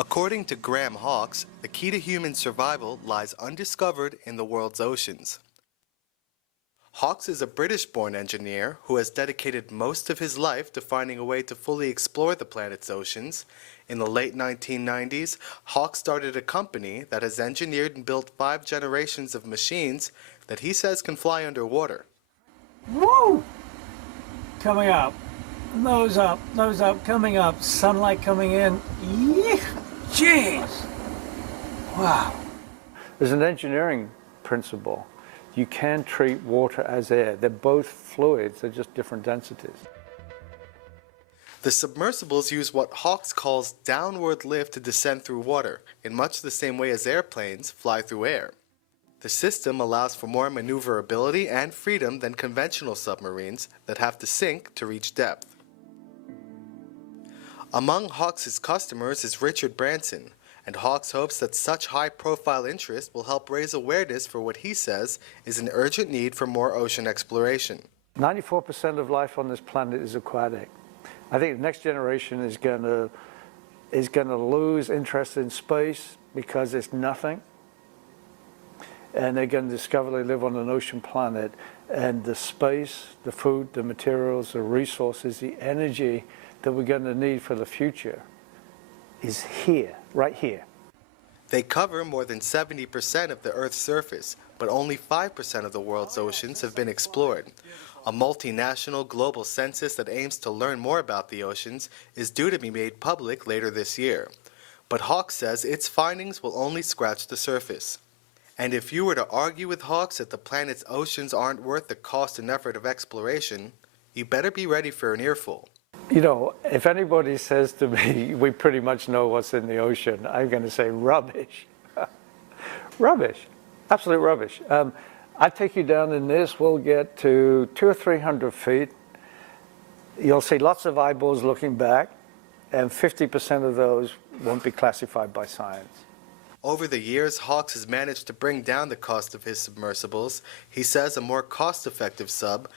According to Graham Hawkes, the key to human survival lies undiscovered in the world's oceans. Hawkes is a British-born engineer who has dedicated most of his life to finding a way to fully explore the planet's oceans. In the late 1990s, Hawkes started a company that has engineered and built 5 generations of machines that he says can fly underwater. Woo! Coming up, nose up, coming up, sunlight coming in. Yeah. Jeez! Wow. There's an engineering principle. You can treat water as air. They're both fluids, they're just different densities. The submersibles use what Hawkes calls downward lift to descend through water, in much the same way as airplanes fly through air. The system allows for more maneuverability and freedom than conventional submarines that have to sink to reach depth. Among Hawkes' customers is Richard Branson, and Hawkes hopes that such high-profile interest will help raise awareness for what he says is an urgent need for more ocean exploration. 94% of life on this planet is aquatic. I think the next generation is going to lose interest in space because it's nothing. And they're going to discover they live on an ocean planet, and the space, the food, the materials, the resources, the energy that we're going to need for the future is here, right here. They cover more than 70% of the Earth's surface, but only 5% of the world's oceans have been explored. A multinational global census that aims to learn more about the oceans is due to be made public later this year. But Hawkes says its findings will only scratch the surface. And if you were to argue with Hawkes that the planet's oceans aren't worth the cost and effort of exploration, you better be ready for an earful. You know, if anybody says to me, we pretty much know what's in the ocean, I'm going to say rubbish. Rubbish. Absolute rubbish. I take you down in this, we'll get to 200 or 300 feet. You'll see lots of eyeballs looking back, and 50% of those won't be classified by science. Over the years, Hawkes has managed to bring down the cost of his submersibles. He says a more cost-effective sub